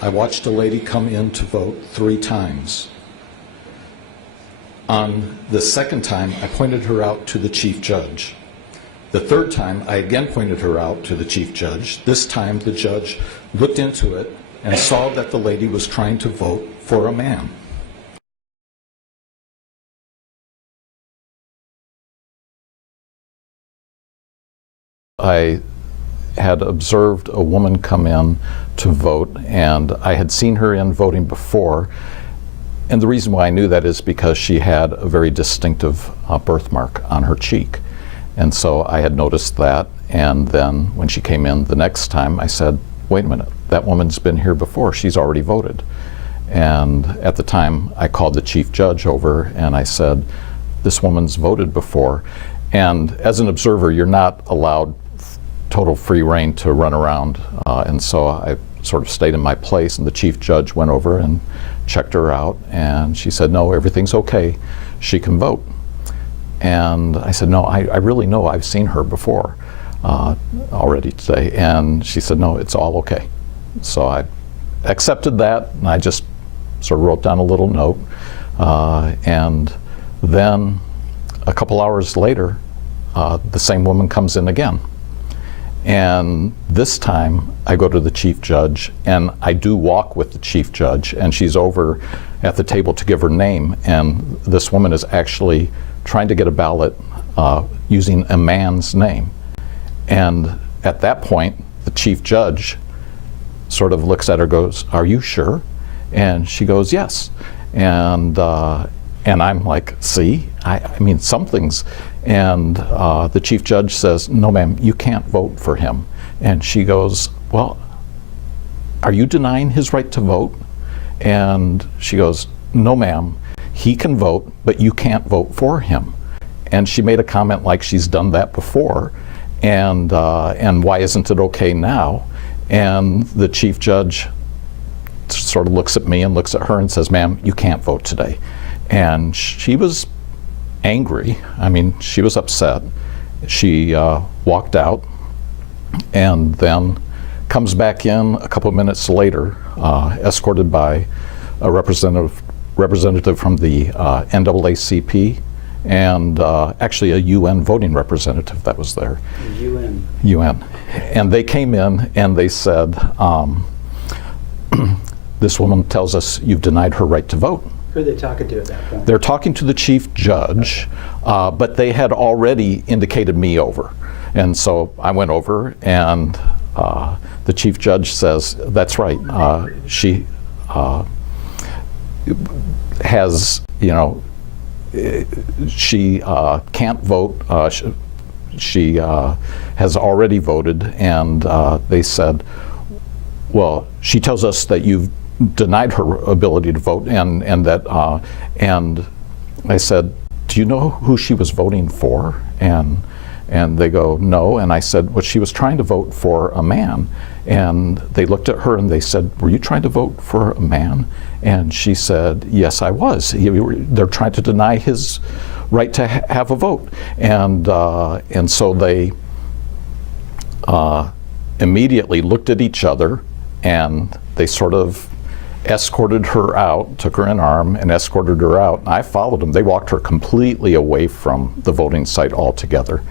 I watched a lady come in to vote 3 times. On the second time, I pointed her out to the chief judge. The third time, I again pointed her out to the chief judge. This time, the judge looked into it and saw that the lady was trying to vote for a man. I had observed a woman come in to vote, and I had seen her in voting before. And the reason why I knew that is because she had a very distinctive birthmark on her cheek. And so I had noticed that, and then when she came in the next time, I said, wait a minute, that woman's been here before, she's already voted. And at the time, I called the chief judge over and I said, this woman's voted before. And as an observer, you're not allowed total free reign to run around. And so I sort of stayed in my place, and the chief judge went over and checked her out, and she said, no, everything's okay, she can vote. And I said, no, I really know, I've seen her before already today. And she said, no, it's all okay. So I accepted that, and I just sort of wrote down a little note. And then a couple hours later, the same woman comes in again. And this time I go to the chief judge, and I do walk with the chief judge, and she's over at the table to give her name, and this woman is actually trying to get a ballot using a man's name. And at that point, the chief judge sort of looks at her, goes, are you sure? And she goes, yes. And I'm like, see, I mean, something's, and the chief judge says, no ma'am, you can't vote for him. And she goes, well, are you denying his right to vote? And she goes, no ma'am, he can vote, but you can't vote for him. And she made a comment like she's done that before, and why isn't it okay now? And the chief judge sort of looks at me and looks at her and says, ma'am, you can't vote today. And she was angry. I mean, she was upset. She walked out and then comes back in a couple of minutes later, escorted by a representative from the NAACP and actually a UN voting representative that was there. UN. And they came in and they said, this woman tells us you've denied her right to vote. Who are they talking to at that point? They're talking to the chief judge, but they had already indicated me over. And so I went over, and the chief judge says, that's right, she has, you know, she can't vote. She has already voted, and they said, well, she tells us that you've denied her ability to vote, and that, and I said, do you know who she was voting for? And they go, no. And I said, well, she was trying to vote for a man. And they looked at her and they said, were you trying to vote for a man? And she said, yes, I was. They're trying to deny his right to have a vote. And so they immediately looked at each other, and they sort of escorted her out, took her in arm and escorted her out. And I followed them. They walked her completely away from the voting site altogether.